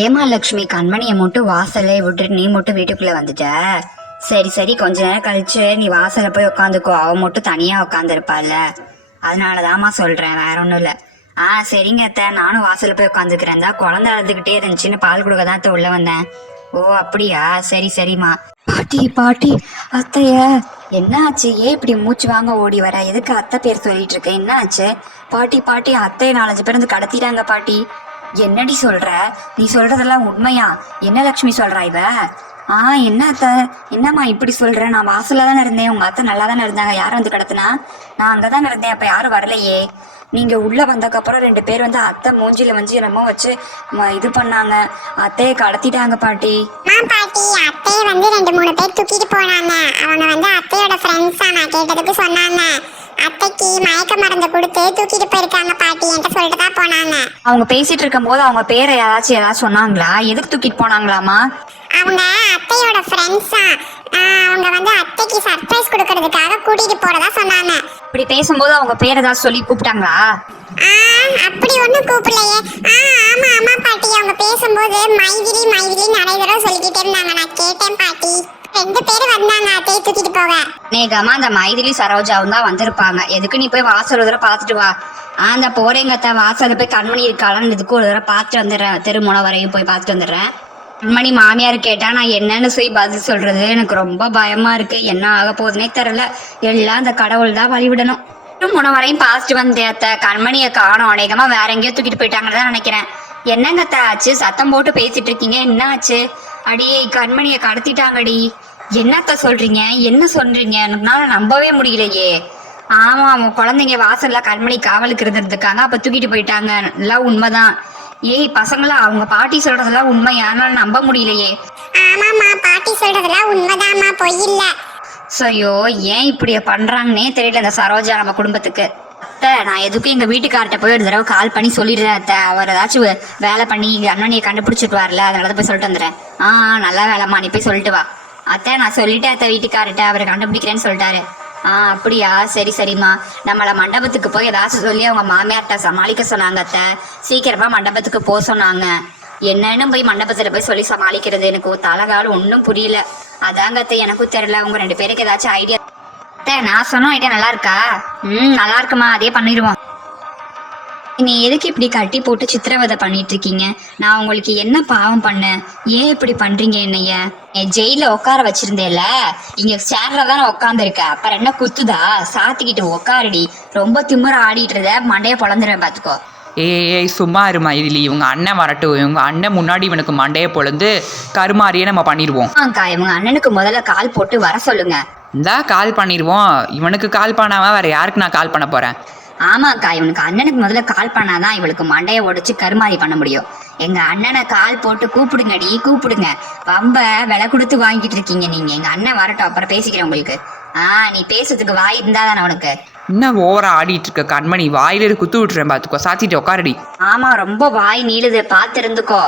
ஏமா லக்ஷ்மி, கண்மணியை மட்டும் வாசல்ல விட்டுட்டு நீ மட்டும் வீட்டுக்குள்ள வந்துட்ட? சரி சரி, கொஞ்ச நேரம் கழிச்சு நீ வாசல்ல போய் உட்காந்துக்கோ. அவ மட்டும் தனியா உட்காந்துருப்பாள்ல, அதனாலதாம்மா சொல்றேன், வேற ஒண்ணும் இல்ல. சரிங்க அத்தை, நானும் வாசல்ல போய் உட்காந்துக்கிறேன். தான் குழந்தை அழுதுகிட்டே இருந்துச்சுன்னு பால் கொடுக்க தான் அத்தை உள்ள வந்தேன். ஓ அப்படியா, சரி சரிம்மா. பாட்டி பாட்டி, அத்தைய என்ன ஆச்சு? ஏன் இப்படி மூச்சு வாங்க ஓடி வர? எதுக்கு அத்தை பேர் சொல்லிட்டு இருக்க? என்ன ஆச்சு? பாட்டி பாட்டி, அத்தையை 4-5 பேர் வந்து கடத்திட்டாங்க பாட்டி. என்னடி சொல்ற? நீ சொல்றதெல்லாம் உண்மையா? என்ன லக்ஷ்மி சொல்றா இவ? என்ன அத்தை, என்னம்மா இப்படி சொல்ற? நான் வாசல்ல தானே இருந்தேன், உங்க அத்தை நல்லா தானே இருந்தாங்க. யாரும் வந்து கடத்தினா? நான் அங்கதானே இருந்தேன், அப்ப யாரும் வரலையே. நீங்க உள்ள வந்ததுக்கப்புறம் 2 பேர் வந்து அத்தை மூஞ்சில வந்து என்னமோ வச்சு இது பண்ணாங்க. அத்தையை கடத்திட்டாங்க பாட்டி. பாட்டி, அத்தையை வந்து 2-3 பேர் தூக்கிட்டு போனாங்க. அவங்க வந்து அத்தையோட ஃப்ரெண்ட்ஸா, நான் கேட்டதுக்கு சொன்னாங்க. அத்தைக்கு மயக்க மருந்து கொடுத்து தூக்கிட்டு போயிருக்காங்க பாட்டி, என்கிட்ட சொல்லிட்டு தான் போனாங்க. அவங்க பேசிட்டு இருக்கும் போது அவங்க பேரை ஏதாச்சும் சொன்னாங்களா? எதுக்கு தூக்கிட்டு போனாங்களாமா? அவங்க அத்தையோட ஃப்ரெண்ட்ஸா, அவங்க வந்து அத்தைக்கு சர்ப்ரைஸ் கொடுக்கறதுக்காக கூட்டிட்டு போறதா சொன்னாங்க. இப்படி பேசும்போது அவங்க பேர் ஏதாவது சொல்லி கூப்பிட்டாங்களா? அப்படி ஒண்ணும் கூப்பிடலையே. ஆமா ஆமா பாட்டி, அவங்க பேசும்போது மைதிலி மைதிலி நிறைய தடவை சொல்லிக்கிட்டே இருந்தாங்க. நான் கேட்டேன் பாட்டி. 2 பேர் வந்தாங்க அத்தையை தூக்கிட்டு போக. நேகமா அந்த மைதிலி சரோஜாவும் தான் வந்திருப்பாங்க. எதுக்கு நீ போய் வாசல் ஒரு தடவை பார்த்துட்டு வா. அந்த போறேங்கத்த வாசல்ல போய் கண்மணி இருக்காளான்னு இதுக்கு ஒரு தடவை பார்த்துட்டு வந்துடுறேன். தெருமுனை வரையும் போய் பார்த்துட்டு வந்துடுறேன். கண்மணி மாமியார் கேட்டா நான் என்னன்னு போய் பதில் சொல்றது? எனக்கு ரொம்ப பயமா இருக்கு. என்ன ஆக போகுதுன்னே தெரியல. எல்லாம் அந்த கடவுள் தான் வழிவிடணும். தெருமுனை வரையும் பார்த்துட்டு வந்தேன் அத்தை. கண்மணியை காணோம். அநேகமா வேற எங்கேயோ தூக்கிட்டு போயிட்டாங்கன்னு தான் நினைக்கிறேன். என்னங்கத்த ஆச்சு? சத்தம் போட்டு பேசிட்டு இருக்கீங்க, என்ன ஆச்சு? அடியே, கண்மணியை கடத்திட்டாங்கடி. என்னத்த சொல்றீங்க? என்ன சொல்றீங்க? என்னால நம்பவே முடியலையே. ஆமா, அவன் குழந்தைங்க வாசல்ல கண்மணி காவலுக்கு இருந்திருக்காங்க, அப்ப தூக்கிட்டு போயிட்டாங்க. எல்லாம் உண்மைதான். ஏய் பசங்களா, அவங்க பாட்டி சொல்றதெல்லாம் உண்மையா? என்னால நம்ப முடியலையே. ஆமாமா, பாட்டி சொல்றதெல்லாம் உண்மைதாம்மா, பொய் இல்ல. ஐயோ, ஏன் இப்படி பண்றாங்கன்னே தெரியல இந்த சரோஜா நம்ம குடும்பத்துக்கு. அத்தை, நான் எதுக்கும் எங்க வீட்டுக்கார்ட்ட போய் ஒரு தடவை கால் பண்ணி சொல்லிடுறேன் அத்தை. அவர் ஏதாச்சும் வேலை பண்ணி அண்ணனையை கண்டுபிடிச்சிட்டு வரல, அதனால போய் சொல்லிட்டு வந்துடுறேன். நல்லா வேலைம்மா, நீ போய் சொல்லிட்டு வா. அத்தை, நான் சொல்லிட்டேன் அத்தை வீட்டுக்கார்ட்ட, அவரை கண்டுபிடிக்கிறேன்னு சொல்லிட்டாரு. அப்படியா, சரி சரிம்மா. நம்மள மண்டபத்துக்கு போய் ஏதாச்சும் சொல்லி அவங்க மாமியார்ட்ட சமாளிக்க சொன்னாங்க அத்தை. சீக்கிரமா மண்டபத்துக்கு போக சொன்னாங்க. என்னன்னு போய் மண்டபத்துல போய் சொல்லி சமாளிக்கிறது? எனக்கு தலைகாலம் ஒன்றும் புரியல. அதாங்க அத்தை, எனக்கும் தெரியல. உங்க 2 பேருக்கு ஏதாச்சும் ஐடியா? அத்தை, நான் சொன்ன ஐடியா நல்லா இருக்கா? நல்லா இருக்குமா, அதே பண்ணிடுவோம். நீ எதுக்கு இப்படி கட்டி போட்டு சித்திரவதை பண்ணிட்டு இருக்கீங்க? நான் உங்களுக்கு என்ன பாவம் பண்ணேன்? ஏன் இப்படி பண்றீங்க என்னைய? ஜெயில உட்கார வச்சிருந்தேல, இங்க சேர்ல தானே உட்காந்து இருக்க, அப்புறம் என்ன குத்துதா? சாத்திக்கிட்டு உட்காரடி. ரொம்ப திமிர ஆடிட்டு இருந்த, மண்டைய பொழந்துருவேன் பாத்துக்கோ. ஏய் சும்மா இருமா இதிலி. இவங்க அண்ணன் வரட்டும். இவங்க அண்ணன் முன்னாடி இவனுக்கு மண்டையை பொழுது கருமாரியே நம்ம பண்ணிடுவோம். இவங்க அண்ணனுக்கு முதல்ல கால் போட்டு வர சொல்லுங்க. இந்தா கால் பண்ணிடுவோம். இவனுக்கு கால் பண்ணாம வேற யாருக்கு நான் கால் பண்ண போறேன்? ஆமாக்கா, இவனுக்கு அண்ணனுக்கு முதல்ல கால் பண்ணாதான் இவளுக்கு மண்டையை உடைச்சு கருமாறி பண்ண முடியும். எங்க அண்ணனை கால் போட்டு கூப்பிடுங்கடி, கூப்பிடுங்க. ரொம்ப விலை கொடுத்து வாங்கிட்டு இருக்கீங்க நீங்க. எங்க அண்ணன் வரட்டும், அப்புறம் பேசிக்கிறேன் உங்களுக்கு. நீ பேசுறதுக்கு வாய் இருந்தாதானே உனக்கு? இன்னும் ஓவரா ஆடிட்டு இருக்க கண்மணி, வாயில குத்து விட்டுறேன் பாத்துக்கோ. சாத்திட்டு உட்காரடி. ஆமா, ரொம்ப வாய் நீளுது, பார்த்து இருந்துக்கோ.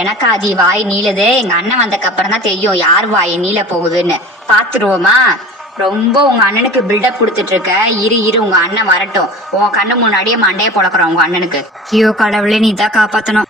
எனக்கா அது வாய் நீளுது? எங்க அண்ணன் வந்தக்கு அப்புறம் தான் தெரியும் யார் வாய் நீள போகுதுன்னு. பாத்துருவோமா? ரொம்ப உங்க அண்ணனுக்கு பில்டப் கொடுத்துட்டு இருக்க. இரு உங்க அண்ணன் வரட்டும், உன் கண்ணு முன்னாடியே மண்டையை பொழக்கிறோம் உங்க அண்ணனுக்கு. ஐயோ கடவுளே, நீ தான் காப்பாத்தணும்.